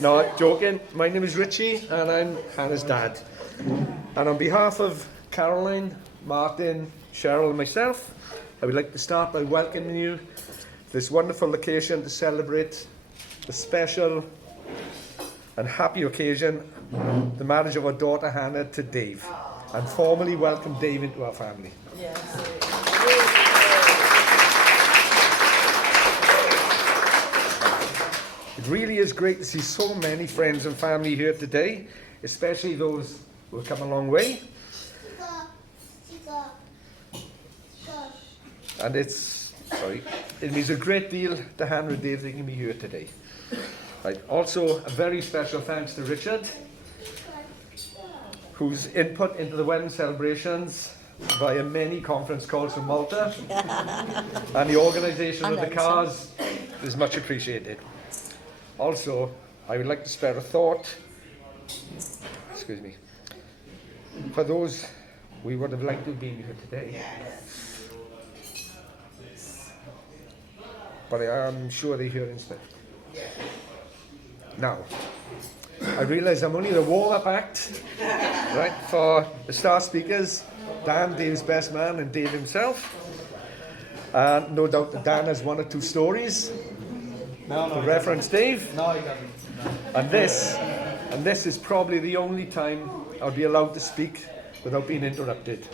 No, joking. My name is Richie and I'm Hannah's dad. And on behalf of Caroline, Martin, Cheryl and myself, I would like to start by welcoming you to this wonderful occasion to celebrate the special and happy occasion, the marriage of our daughter Hannah to Dave, and formally welcome Dave into our family. It really is great to see so many friends and family here today, especially those who have come a long way. And it means a great deal to Hannah and Dave that you can be here today. Right. Also, a very special thanks to Richard, whose input into the wedding celebrations via many conference calls from Malta and the organisation of the cars is much appreciated. Also, I would like to spare a thought, for those we would have liked to have been here today. But I am sure they're here instead. Now, I realise I'm only the warm-up act, right, for the star speakers, Dan, Dave's best man, and Dave himself. No doubt that Dan has one or two stories to reference Dave. No, he doesn't. No. And this is probably the only time I'll be allowed to speak without being interrupted.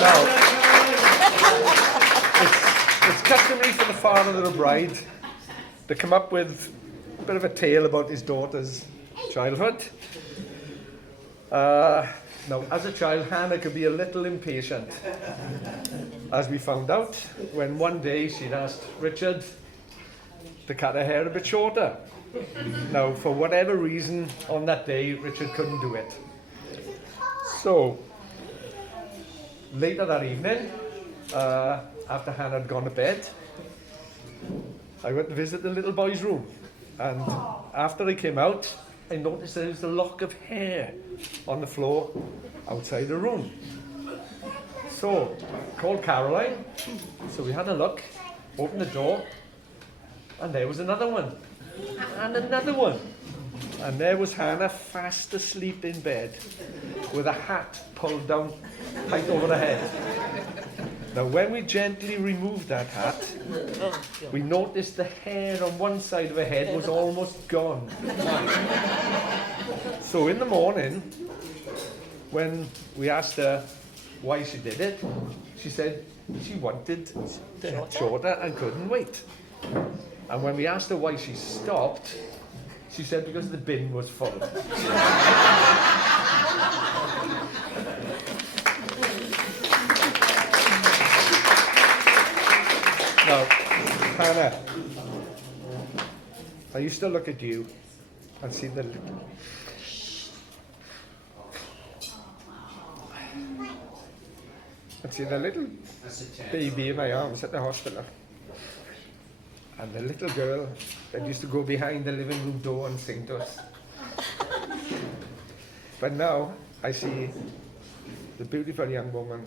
Now, it's customary for the father of the bride to come up with a bit of a tale about his daughter's childhood. Now, as a child, Hannah could be a little impatient, as we found out when one day she'd asked Richard to cut her hair a bit shorter. Now, for whatever reason, on that day, Richard couldn't do it. So, later that evening, after Hannah had gone to bed, I went to visit the little boy's room. And after I came out, I noticed there was a lock of hair on the floor outside the room. So, I called Caroline. So we had a look, opened the door, and there was another one. And another one. And there was Hannah fast asleep in bed with a hat pulled down tight over her head. Now, when we gently removed that hat, we noticed the hair on one side of her head was almost gone. So in the morning, when we asked her why she did it, she said she wanted the hair shorter and couldn't wait. And when we asked her why she stopped, she said because the bin was full. Now, Hannah, I used to look at you and see the little baby in my arms at the hospital. And the little girl that used to go behind the living room door and sing to us. But now I see the beautiful young woman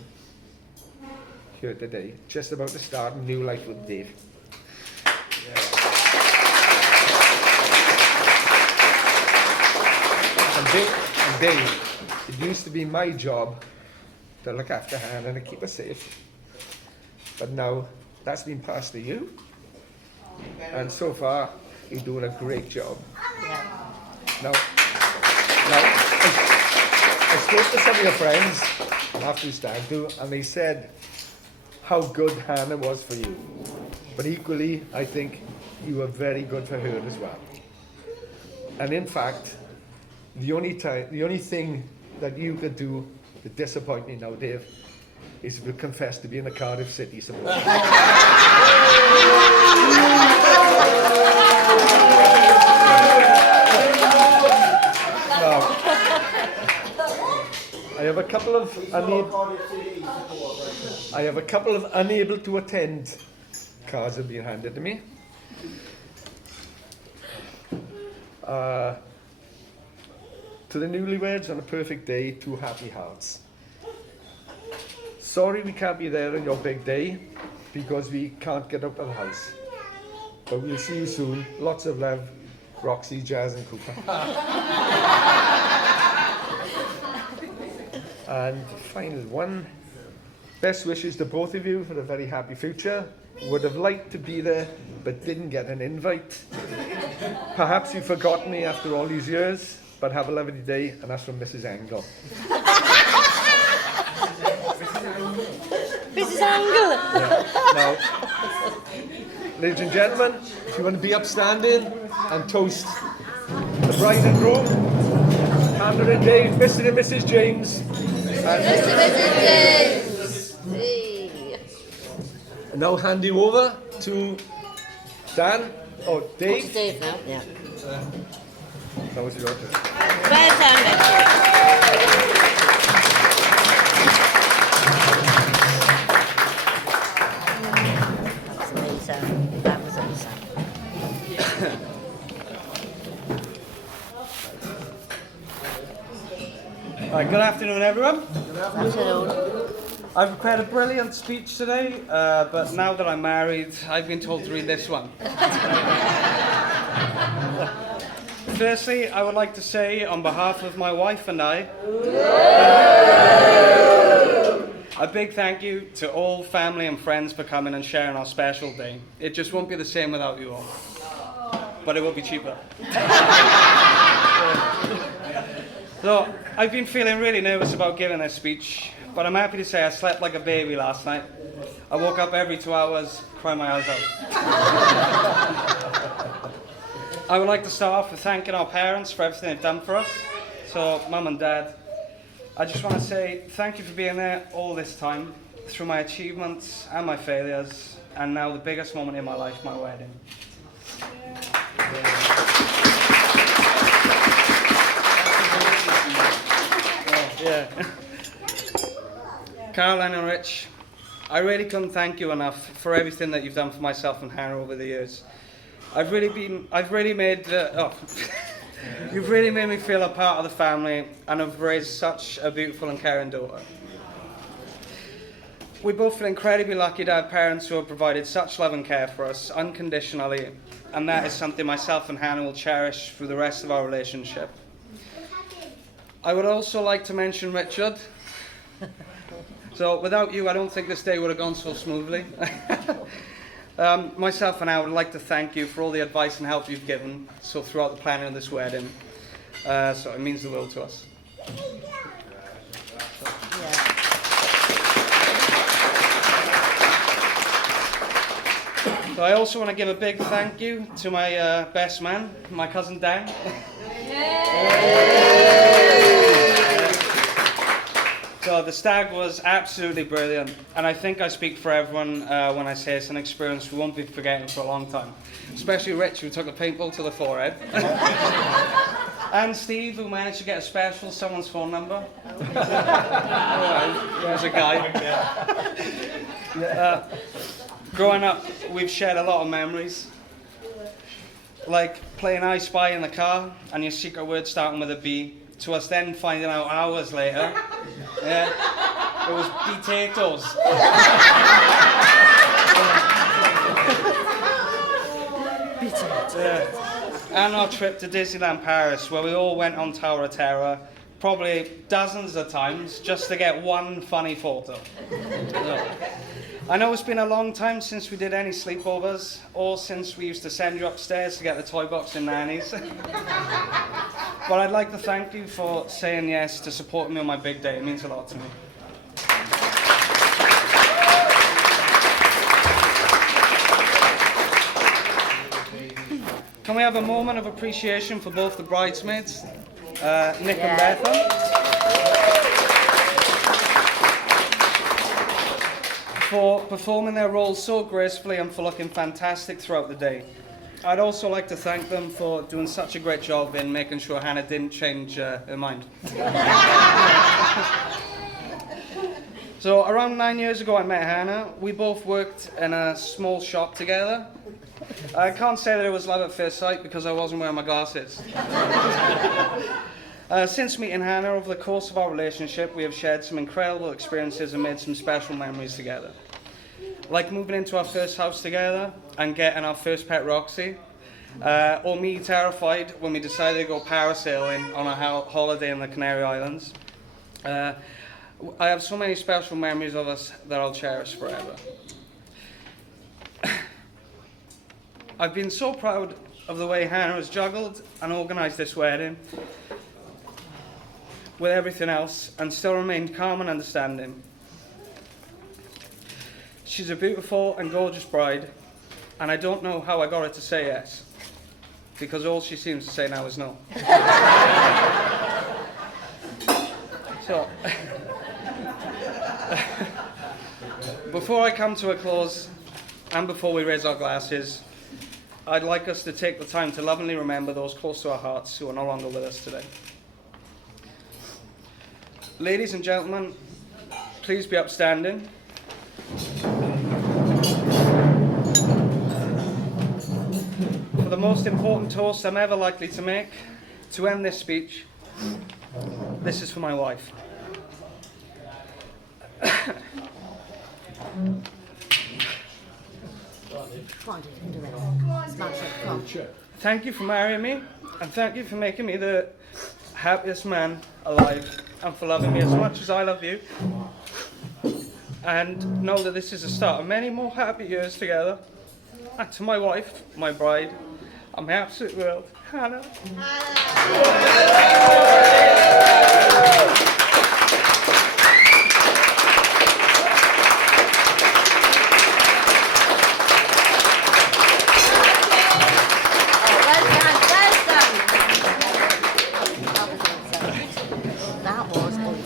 here today, just about to start a new life with Dave. And Dave, it used to be my job to look after Hannah and to keep her safe. But now that's been passed to you. And so far, you're doing a great job. Now, I spoke to some of your friends after you stag do, and they said how good Hannah was for you. But equally, I think you were very good for her as well. And in fact, the only thing that you could do to disappoint me now, Dave, is to confess to being a Cardiff City supporter. Now, I have a couple of unable to attend cards have been handed to me. To the newlyweds on a perfect day, 2 happy hearts. Sorry we can't be there on your big day because we can't get out of the house. But we'll see you soon. Lots of love, Roxy, Jazz and Cooper. And final one. Best wishes to both of you for a very happy future. Would have liked to be there, but didn't get an invite. Perhaps you've forgotten me after all these years, but have a lovely day, and that's from Mrs. Engel. Mrs. Angle. Yeah. Now, ladies and gentlemen, if you want to be upstanding and toast the bride and groom, Hannah and Dave, Mr. and Mrs. James. Mr. and Mrs. James. Hey. And now hand you over to Dan or Dave. To Dave now. Yeah. That was your turn. Well done, Richard. That was amazing. Right, good afternoon, everyone. Afternoon. I've prepared a brilliant speech today, but now that I'm married, I've been told to read this one. Firstly, I would like to say, on behalf of my wife and I, a big thank you to all family and friends for coming and sharing our special day. It just won't be the same without you all. But it will be cheaper. So, I've been feeling really nervous about giving this speech, but I'm happy to say I slept like a baby last night. I woke up every 2 hours, crying my eyes out. I would like to start off with thanking our parents for everything they've done for us. So, Mum and Dad, I just want to say thank you for being there all this time, through my achievements and my failures, and now the biggest moment in my life, my wedding. Yeah. Caroline and Rich, I really couldn't thank you enough for everything that you've done for myself and Hannah over the years. You've really made me feel a part of the family, and have raised such a beautiful and caring daughter. We both feel incredibly lucky to have parents who have provided such love and care for us unconditionally, and that is something myself and Hannah will cherish through the rest of our relationship. I would also like to mention Richard. So without you, I don't think this day would have gone so smoothly. Myself and I would like to thank you for all the advice and help you've given throughout the planning of this wedding. So it means the world to us. So I also want to give a big thank you to my best man, my cousin Dan. So the stag was absolutely brilliant, and I think I speak for everyone when I say it's an experience we won't be forgetting for a long time. Especially Rich, who took a paintball to the forehead. And Steve, who managed to get a special someone's phone number. There's a guy. Growing up, we've shared a lot of memories. Like playing I Spy in the car, and your secret word starting with a B, to us then finding out hours later, it was potatoes. And our trip to Disneyland Paris, where we all went on Tower of Terror, probably dozens of times, just to get one funny photo. I know it's been a long time since we did any sleepovers, or since we used to send you upstairs to get the toy box and nannies. But I'd like to thank you for saying yes to supporting me on my big day. It means a lot to me. Can we have a moment of appreciation for both the bridesmaids, Nick and Bethel, for performing their roles so gracefully and for looking fantastic throughout the day. I'd also like to thank them for doing such a great job in making sure Hannah didn't change her mind. So around 9 years ago I met Hannah. We both worked in a small shop together. I can't say that it was love at first sight because I wasn't wearing my glasses. Since meeting Hannah, over the course of our relationship, we have shared some incredible experiences and made some special memories together. like moving into our first house together and getting our first pet Roxy, or me terrified when we decided to go parasailing on a holiday in the Canary Islands. I have so many special memories of us that I'll cherish forever. I've been so proud of the way Hannah has juggled and organised this wedding with everything else and still remained calm and understanding. She's a beautiful and gorgeous bride, and I don't know how I got her to say yes, because all she seems to say now is no. So, before I come to a close, and before we raise our glasses, I'd like us to take the time to lovingly remember those close to our hearts who are no longer with us today. Ladies and gentlemen, please be upstanding. For the most important toast I'm ever likely to make, to end this speech, this is for my wife. Come on, dude, you can do it. Smash it, come on. Thank you for marrying me, and thank you for making me the happiest man alive, and for loving me as much as I love you. And know that this is the start of many more happy years together. And to my wife, my bride, and my absolute world, Hannah. That was awesome.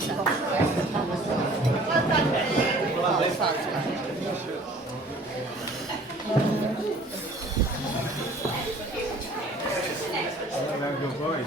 Good boy.